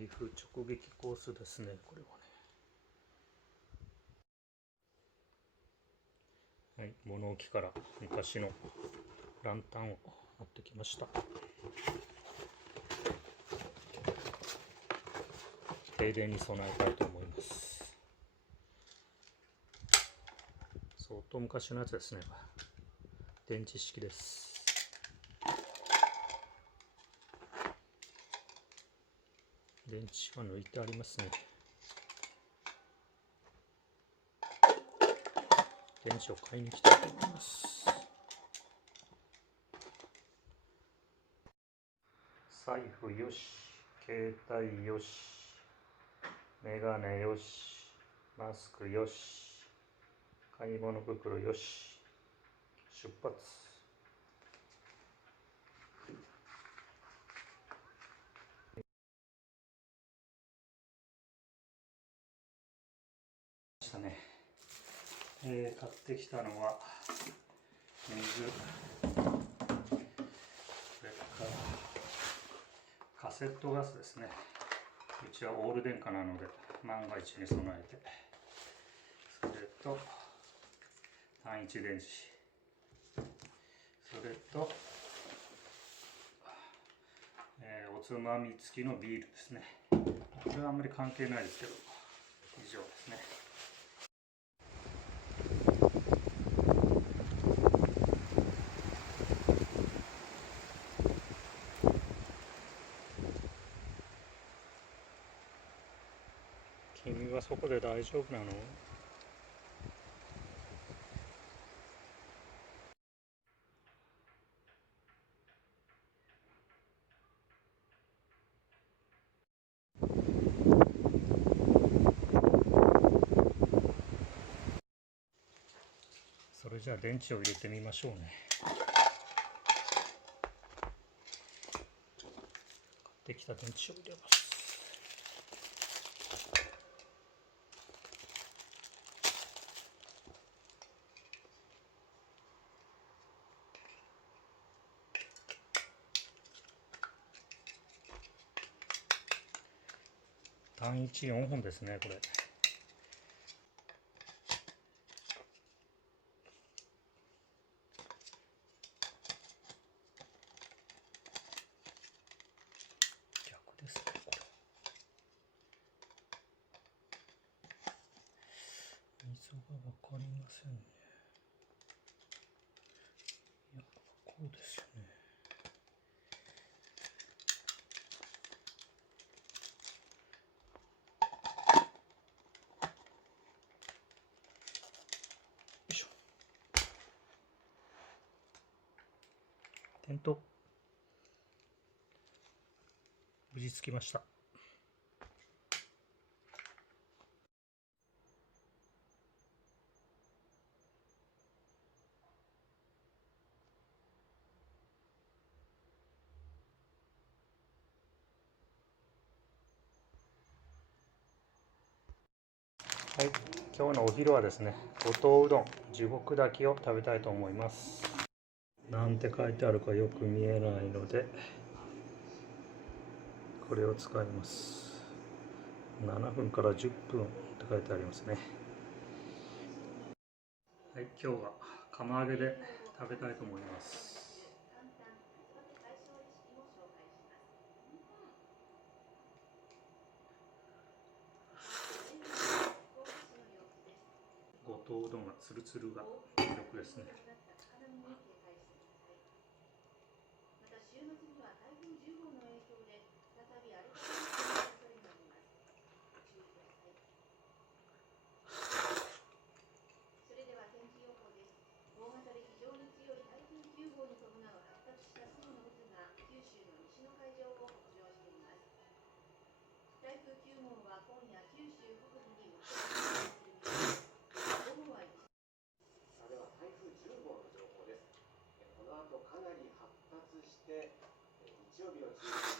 台風直撃コースですね、これはね。はい、物置から昔のランタンを持ってきました。停電に備えたいと思います。相当昔のやつですね。電池式です。電池は抜いてありますね。電池を買いに行きたいと思います。財布よし、携帯よし、メガネよし、マスクよし、買い物袋よし、出発。したね。買ってきたのは水、それからカセットガスですね。うちはオール電化なので万が一に備えて、それと単一電池、それと、おつまみ付きのビールですね。これはあんまり関係ないですけど、以上ですね。君はそこで大丈夫なの？それじゃあ電池を入れてみましょうね。買ってきた電池を入れます。単一4本ですね、これ。逆ですね、これ。溝が分かりませんね。いや、こうですよね。よいしょ。点灯。無事つきました。はい、今日のお昼はですね、五島うどん、地獄炊きを食べたいと思います。なんて書いてあるかよく見えないので、これを使います。7分から10分って書いてありますね。はい、今日は釜揚げで食べたいと思います。五島うどんはツルツルが魅力ですね。かなり発達して日曜日を中心に